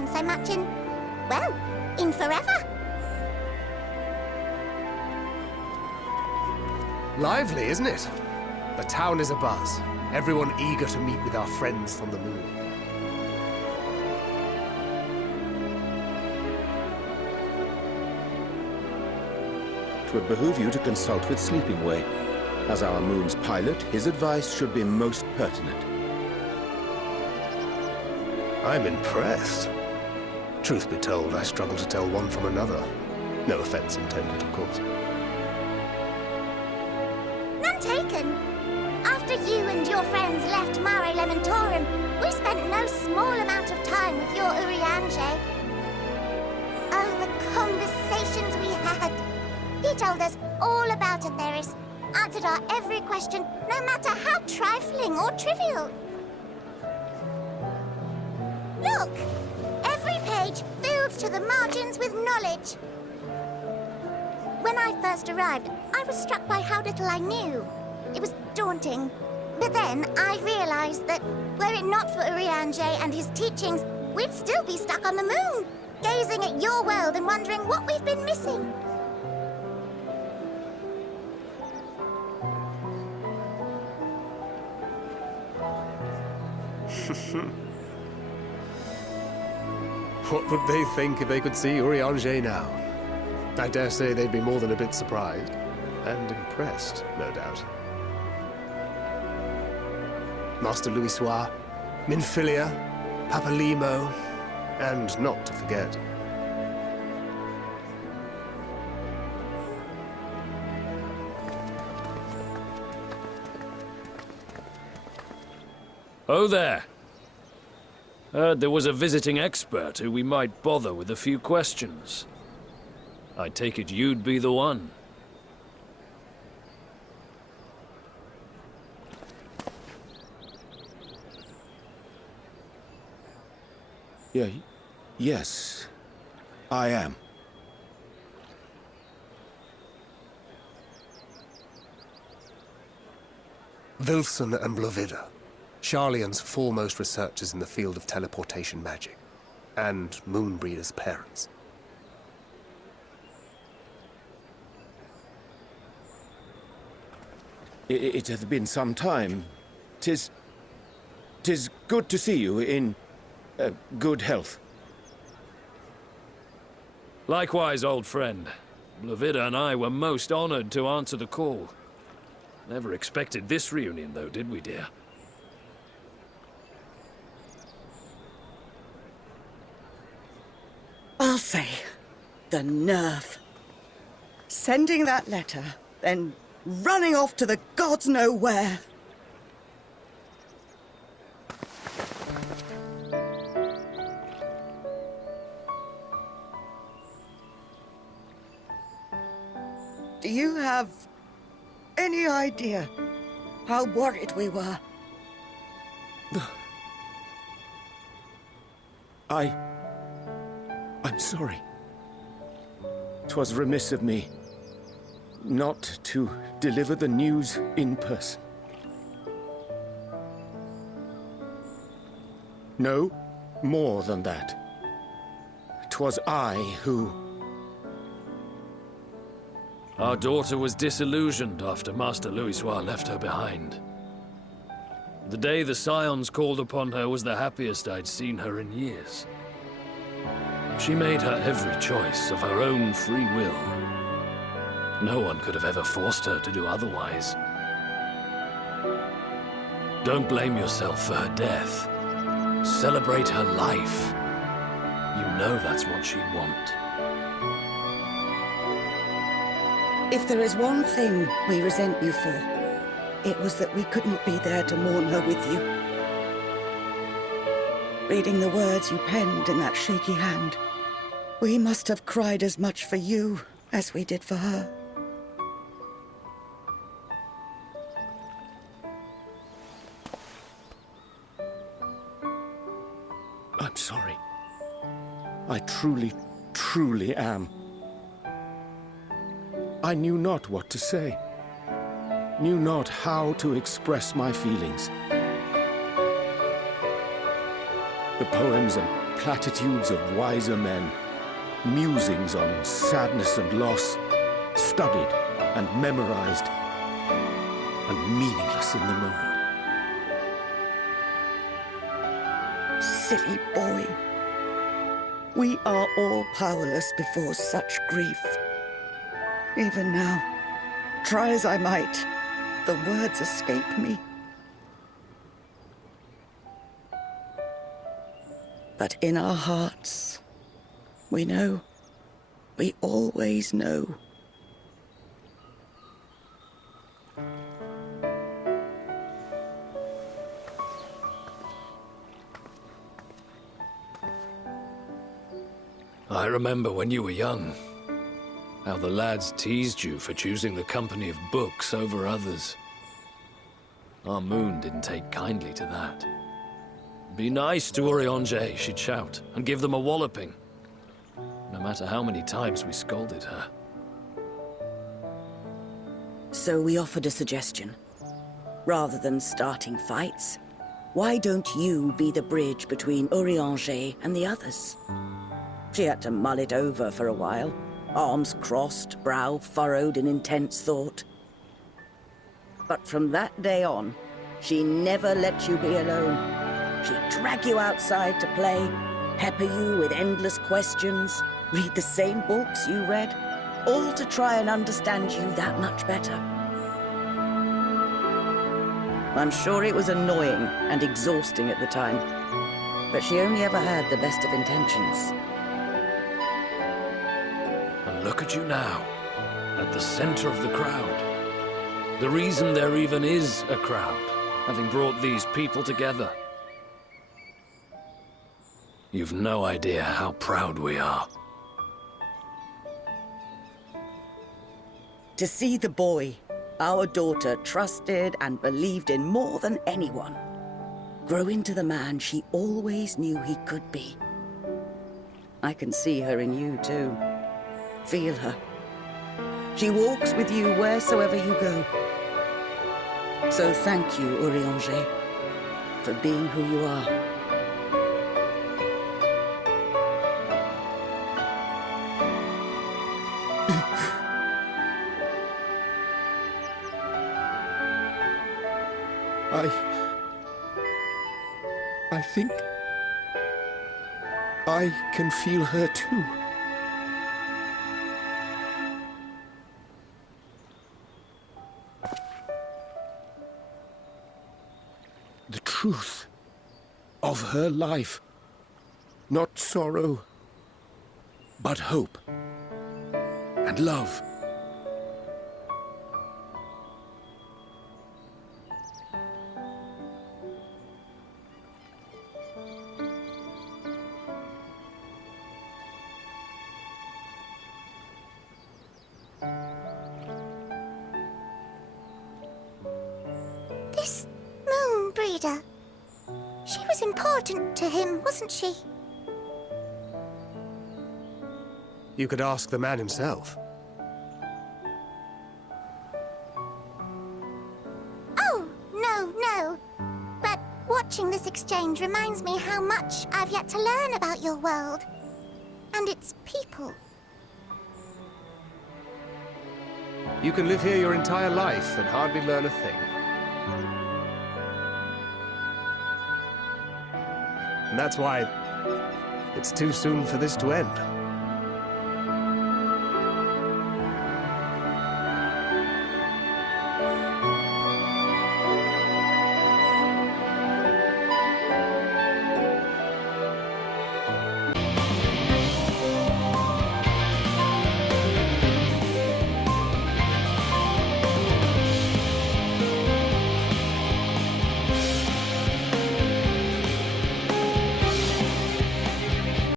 spoken so much in, well, in forever. Lively, isn't it? The town is abuzz. Everyone eager to meet with our friends from the moon. It would behoove you to consult with Sleeping Way. As our moon's pilot, his advice should be most pertinent. I'm impressed. Truth be told, I struggle to tell one from another. No offense intended, of course. None taken. After you and your friends left Mare Elementorum, we spent no small amount of time with your Urianger. Oh, the conversations we had. He told us all about Atheris, answered our every question, no matter how trifling or trivial. Look! Every page filled to the margins with knowledge. When I first arrived, I was struck by how little I knew. It was daunting. But then I realized that, were it not for Urianger and his teachings, we'd still be stuck on the moon, gazing at your world and wondering what we've been missing. What would they think if they could see Urianger now? I dare say they'd be more than a bit surprised. And impressed, no doubt. Master Louisoix, Minfilia, Papalimo, and not to forget... Oh there. Heard there was a visiting expert who we might bother with a few questions. I take it you'd be the one. Yes, I am. Wilson and Blovida, Sharlayan's foremost researchers in the field of teleportation magic, and Moonbreeder's parents. It hath been some time. 'Tis good to see you in good health. Likewise, old friend. Blovida and I were most honored to answer the call. Never expected this reunion, though, did we, dear? I'll say, the nerve. Sending that letter, then running off to the gods know where. Do you have any idea how worried we were? I'm sorry. 'Twas remiss of me not to deliver the news in person. No, more than that. 'Twas I who... Our daughter was disillusioned after Master Louisoix left her behind. The day the Scions called upon her was the happiest I'd seen her in years. She made her every choice of her own free will. No one could have ever forced her to do otherwise. Don't blame yourself for her death. Celebrate her life. You know that's what she'd want. If there is one thing we resent you for, it was that we couldn't be there to mourn her with you. Reading the words you penned in that shaky hand, we must have cried as much for you as we did for her. I'm sorry. I truly, truly am. I knew not what to say. Knew not how to express my feelings. The poems and platitudes of wiser men, musings on sadness and loss, studied and memorized, and meaningless in the moment. Silly boy. We are all powerless before such grief. Even now, try as I might, the words escape me. But in our hearts, we know. We always know. I remember when you were young, how the lads teased you for choosing the company of books over others. Our moon didn't take kindly to that. Be nice to Urianger, she'd shout, and give them a walloping. No matter how many times we scolded her. So we offered a suggestion. Rather than starting fights, why don't you be the bridge between Urianger and the others? She had to mull it over for a while, arms crossed, brow furrowed in intense thought. But from that day on, she never let you be alone. She'd drag you outside to play, pepper you with endless questions, read the same books you read, all to try and understand you that much better. I'm sure it was annoying and exhausting at the time, but she only ever had the best of intentions. And look at you now, at the center of the crowd. The reason there even is a crowd, having brought these people together. You've no idea how proud we are. To see the boy, our daughter, trusted and believed in more than anyone, grow into the man she always knew he could be. I can see her in you, too. Feel her. She walks with you wheresoever you go. So thank you, Urianger, for being who you are. I think I can feel her too. The truth of her life. Not sorrow, but hope and love. This moon breeder. She was important to him, wasn't she? You could ask the man himself. Oh, no. But watching this exchange reminds me how much I've yet to learn about your world. And its people. You can live here your entire life and hardly learn a thing. And that's why it's too soon for this to end.